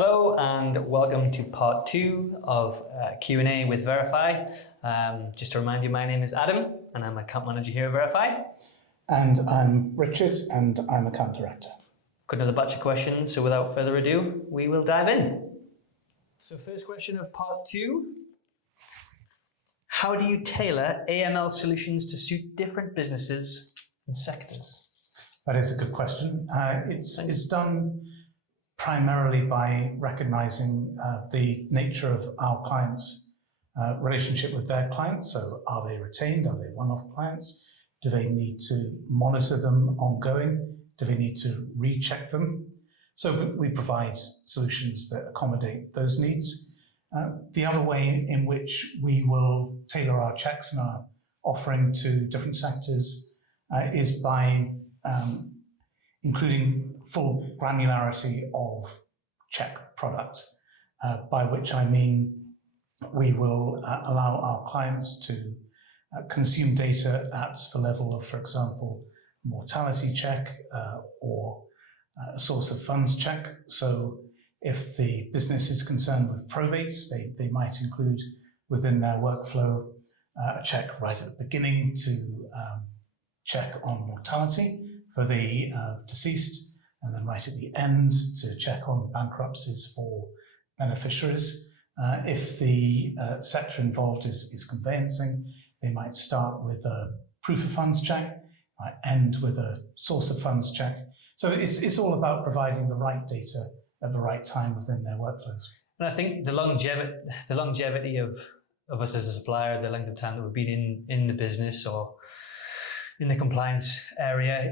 Hello and welcome to part 2 of Q&A with Veriphy. Just to remind you, my name is Adam and I'm account manager here at Veriphy. And I'm Richard and I'm account director. Got another batch of questions, so without further ado, we will dive in. So first question of part 2. How do you tailor AML solutions to suit different businesses and sectors? That is a good question. It's done primarily by recognizing the nature of our clients' relationship with their clients. So are they retained? Are they one-off clients? Do they need to monitor them ongoing? Do they need to recheck them? So we provide solutions that accommodate those needs. The other way in which we will tailor our checks and our offering to different sectors is by including full granularity of check product, by which I mean we will allow our clients to consume data at the level of, for example, mortality check or a source of funds check. So if the business is concerned with probate, they might include within their workflow a check right at the beginning to check on mortality for the deceased, and then right at the end to check on bankruptcies for beneficiaries. If the sector involved is conveyancing, they might start with a proof of funds check, might end with a source of funds check. So it's all about providing the right data at the right time within their workflows. And I think the longevity of us as a supplier, the length of time that we've been in the business or in the compliance area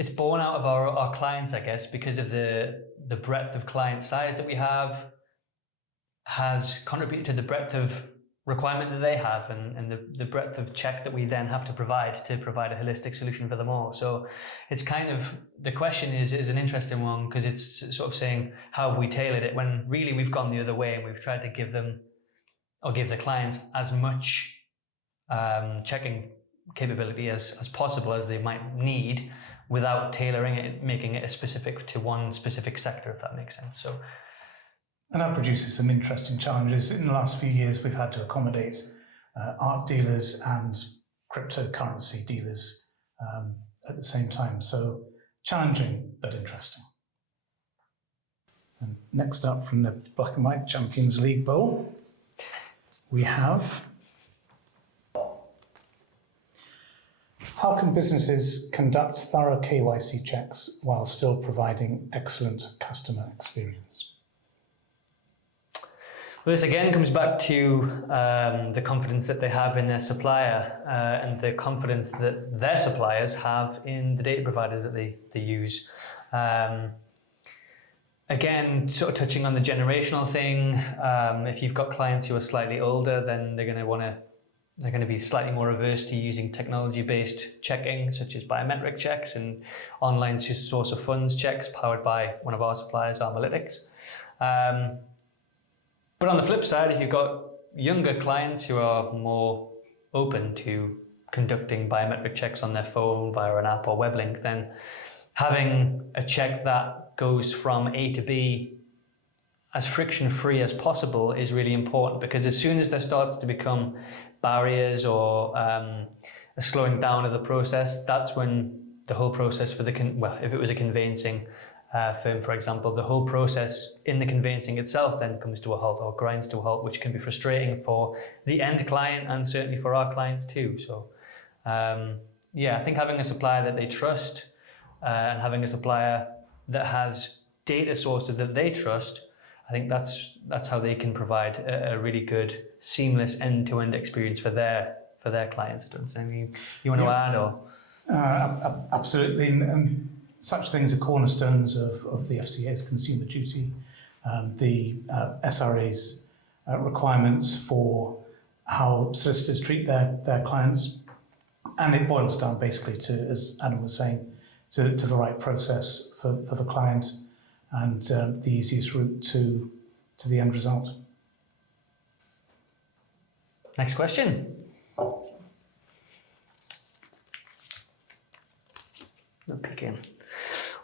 it's born out of our clients, I guess, because of the breadth of client size that we have has contributed to the breadth of requirement that they have and the breadth of check that we then have to provide a holistic solution for them all. So it's kind of, the question is an interesting one because it's sort of saying, how have we tailored it, when really we've gone the other way and we've tried to give them or give the clients as much checking capability as possible as they might need without tailoring it, making it specific to one specific sector, if that makes sense. So, and that produces some interesting challenges. In the last few years, we've had to accommodate art dealers and cryptocurrency dealers at the same time. So challenging, but interesting. And next up from the Black and White Champions League Bowl, we have: how can businesses conduct thorough KYC checks while still providing excellent customer experience? Well, this again comes back to the confidence that they have in their supplier and the confidence that their suppliers have in the data providers that they use. Again, sort of touching on the generational thing, if you've got clients who are slightly older, then they're going to be slightly more averse to using technology-based checking, such as biometric checks and online source of funds checks powered by one of our suppliers, Analytics. But on the flip side, if you've got younger clients who are more open to conducting biometric checks on their phone via an app or web link, then having a check that goes from A to B as friction-free as possible is really important, because as soon as there starts to become barriers or a slowing down of the process, that's when the whole process for if it was a conveyancing firm, for example, the whole process in the conveyancing itself then comes to a halt or grinds to a halt, which can be frustrating for the end client and certainly for our clients too. So I think having a supplier that they trust and having a supplier that has data sources that they trust, I think that's how they can provide a really good, seamless end-to-end experience for their clients. I don't know, anything you want to add? Or absolutely, and such things are cornerstones of the FCA's consumer duty, the SRA's requirements for how solicitors treat their clients, and it boils down basically to, as Adam was saying, to the right process for the client and the easiest route to the end result. Next question. No peeking.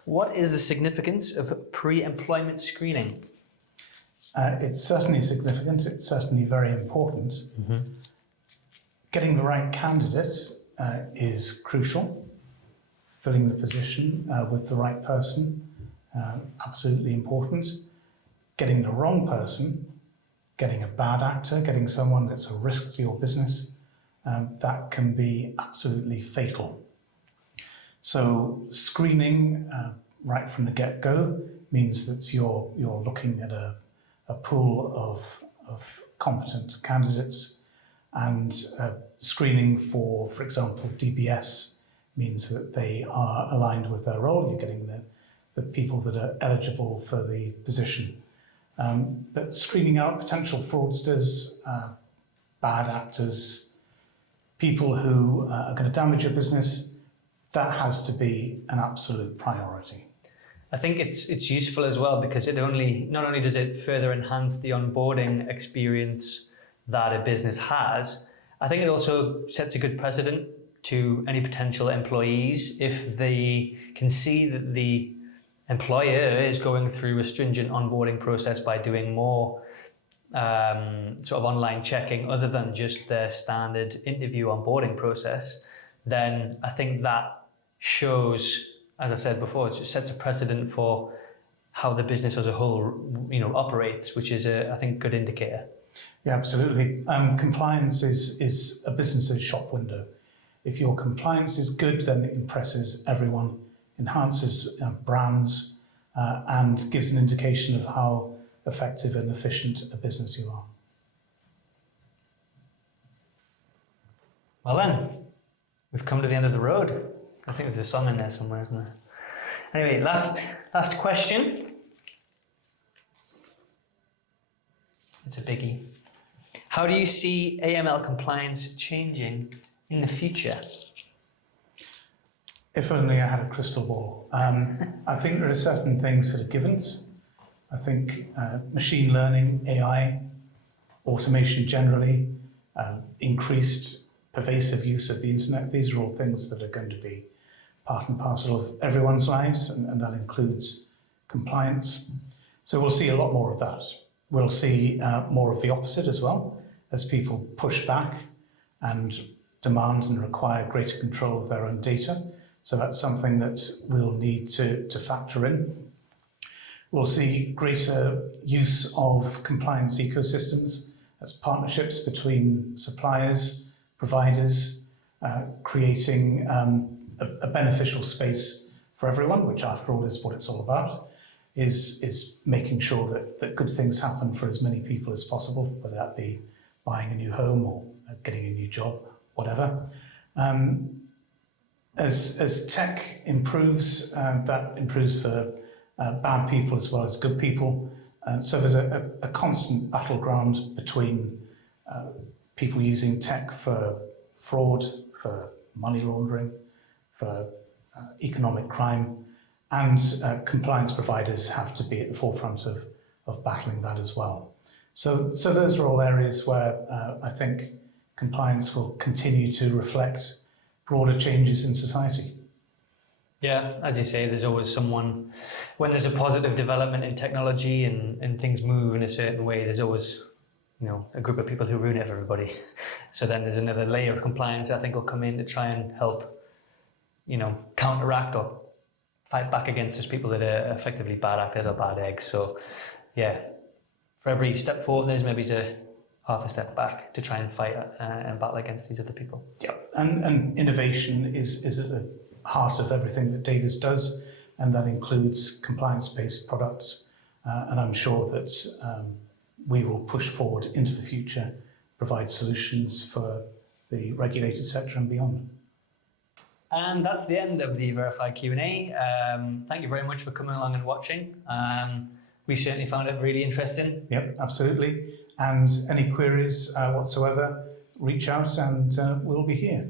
What is the significance of pre-employment screening? It's certainly significant. It's certainly very important. Getting the right candidate is crucial. Filling the position with the right person, absolutely important. Getting the wrong person, getting a bad actor, getting someone that's a risk to your business, that can be absolutely fatal. So screening right from the get-go means that you're looking at a pool of competent candidates, and screening for example, DBS means that they are aligned with their role. You're getting the people that are eligible for the position. But screening out potential fraudsters, bad actors, people who are going to damage your business, that has to be an absolute priority. I think it's useful as well because not only does it further enhance the onboarding experience that a business has, I think it also sets a good precedent to any potential employees if they can see that the employer is going through a stringent onboarding process by doing more sort of online checking other than just their standard interview onboarding process, then I think that shows, as I said before, it just sets a precedent for how the business as a whole, operates, which is I think, good indicator. Yeah, absolutely. Compliance is a business's shop window. If your compliance is good, then it impresses everyone, enhances brands, and gives an indication of how effective and efficient a business you are. Well then, we've come to the end of the road. I think there's a song in there somewhere, isn't there? Anyway, last question. It's a biggie. How do you see AML compliance changing in the future? If only I had a crystal ball. I think there are certain things that are givens. I think machine learning, AI, automation generally, increased pervasive use of the internet, these are all things that are going to be part and parcel of everyone's lives, and that includes compliance. So we'll see a lot more of that. We'll see more of the opposite as well, as people push back and demand and require greater control of their own data. So that's something that we'll need to factor in. We'll see greater use of compliance ecosystems as partnerships between suppliers, providers, creating a beneficial space for everyone, which after all is what it's all about, is making sure that good things happen for as many people as possible, whether that be buying a new home or getting a new job, whatever. As tech improves, that improves for bad people as well as good people. So there's a constant battleground between people using tech for fraud, for money laundering, for economic crime, and compliance providers have to be at the forefront of battling that as well. So those are all areas where I think compliance will continue to reflect broader changes in society. Yeah, as you say, there's always someone, when there's a positive development in technology and things move in a certain way, there's always, a group of people who ruin it for everybody. So then there's another layer of compliance I think will come in to try and help, counteract or fight back against those people that are effectively bad actors or bad eggs. So yeah, for every step forward, there's maybe half a step back to try and fight and battle against these other people. Yeah, and innovation is at the heart of everything that Davis does, and that includes compliance-based products. And I'm sure that we will push forward into the future, provide solutions for the regulated sector and beyond. And that's the end of the Veriphy Q&A. Thank you very much for coming along and watching. We certainly found it really interesting. Yep, absolutely. And any queries whatsoever, reach out and we'll be here.